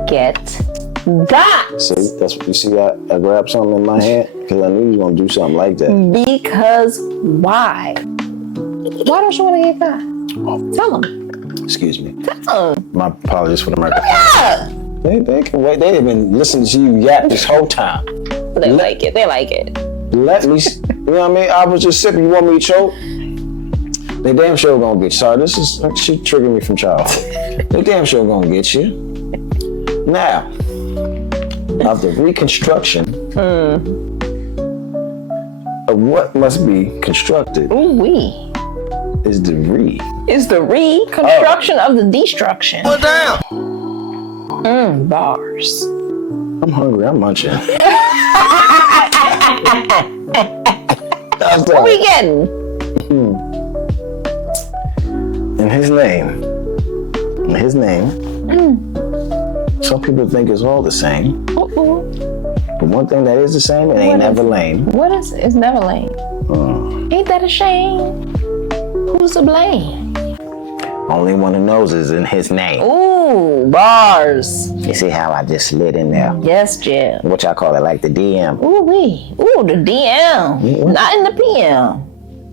get that. See, that's what you see. I grabbed something in my hand because I knew you was gonna do something like that. Because why? Why don't you want to get that? Tell them. Excuse me. Tell them. My apologies for the microphone. Yeah. They can wait. They have been listening to you yap this whole time. They like it. They like it. Let me. You know what I mean? I was just sipping. You want me to choke? They damn sure gonna get you. Sorry, this is she triggered me from childhood. They damn sure gonna get you. Now, of the reconstruction of what must be constructed Ooh-wee. is the re. Is the reconstruction of the destruction. Put down. Bars. I'm hungry. I'm munching. What we getting? In his name. Some people think it's all the same. Uh-oh. But one thing that is the same, it ain't never lame. What is it? It's never lame. Ain't that a shame? Who's to blame? Only one who knows is in his name. Ooh, bars. You see how I just slid in there? Yes, Jim. What y'all call it, like the DM? Ooh, wee. Ooh, the DM. Not in the PM.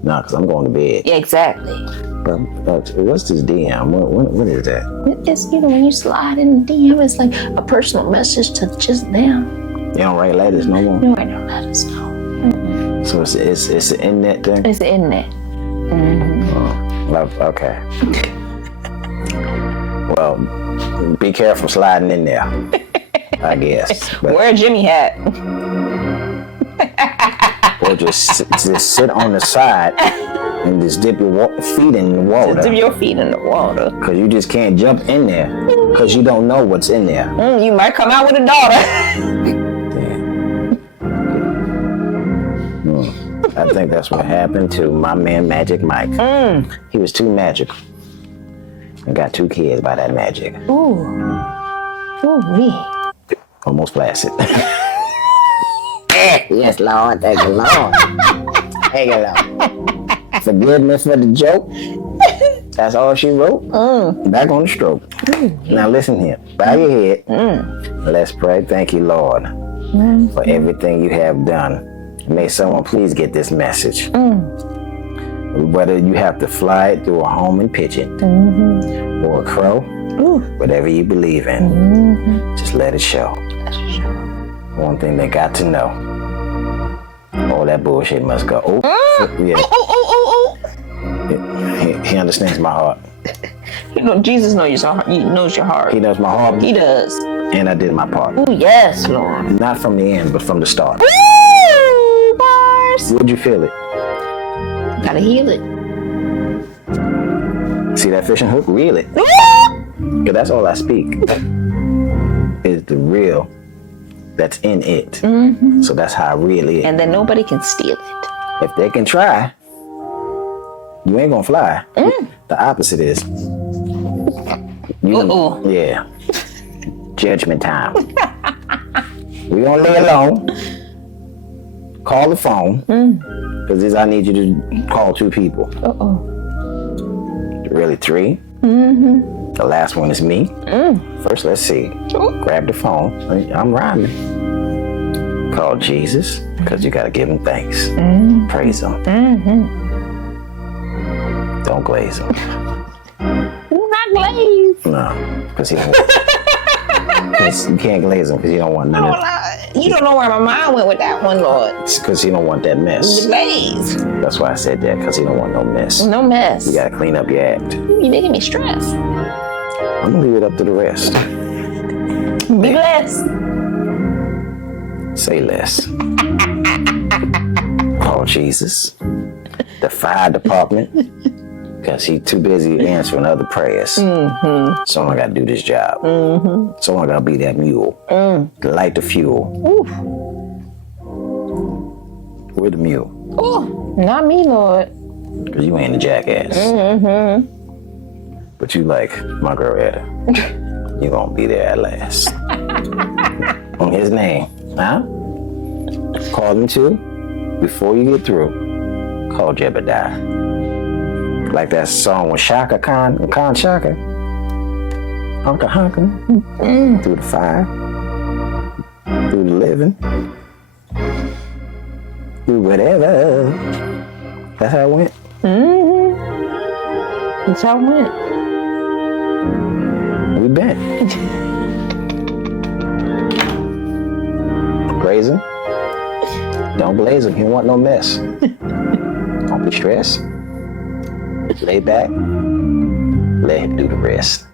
No, because I'm going to bed. Yeah, exactly. But what's this DM? What is that? It's, when you slide in the DM, it's like a personal message to just them. You don't write letters no more? No, I don't let us know. So it's an internet thing? It's the internet. Okay. Well, be careful sliding in there, I guess. But, Wear a Jimmy hat. or just sit on the side and just dip your feet in the water. Dip your feet in the water. Because you just can't jump in there because you don't know what's in there. You might come out with a daughter. I think that's what happened to my man Magic Mike. He was too magical. And got 2 kids by that magic. Ooh. Ooh, wee. Almost flaccid. Yes, Lord. Thank you, Lord. Thank you, Lord. Forgiveness for the joke. That's all she wrote. Back on the stroke. Now listen here. Bow your head. Let's pray. Thank you, Lord, for everything you have done. May someone please get this message. Whether you have to fly it through a home and pitch it, or a crow, whatever you believe in, just let it show. One thing they got to know. All that bullshit must go. Yeah. He understands my heart. You know, Jesus knows your heart. He knows your heart. He knows my heart. He does. And I did my part. Ooh, yes, Lord. Not from the end, but from the start. Ooh, bars. Would you feel it? Gotta heal it. See that fishing hook? Reel it. Because that's all I speak. Is the real that's in it. So that's how I really is. And then nobody can steal it. If they can try, you ain't gonna fly. The opposite is. Yeah. Judgment time. We gonna lay alone. Call the phone. Because I need you to call 2 people. Really 3. The last one is me. First, let's see. Grab the phone. I'm rhyming. Call Jesus, because you got to give him thanks. Praise him. Don't glaze him. Not glazed. No, because he don't. You can't glaze him because you don't want none of it. You don't know where my mind went with that one, Lord. It's because he don't want that mess. The glaze. That's why I said that, because he don't want no mess. No mess. You got to clean up your act. You're making me stress. I'm going to leave it up to the rest. Be blessed. Say less. Call Jesus. The fire department. Because he's too busy answering other prayers. Someone got to do this job. Someone got to be that mule. Light the fuel. Where the mule? Oh, not me, Lord. Because you ain't a jackass. But you like my girl Etta. You going to be there at last. On his name. Huh? Call him too. Before you get through, call Jebediah. Like that song with Shaka Khan and Khan Shaka. Honka honka. Through the fire. Through the living. Through whatever. That's how it went. That's how it went. We been. Praise him. Don't blaze him. He don't want no mess. Don't be stressed. Lay back. Let him do the rest.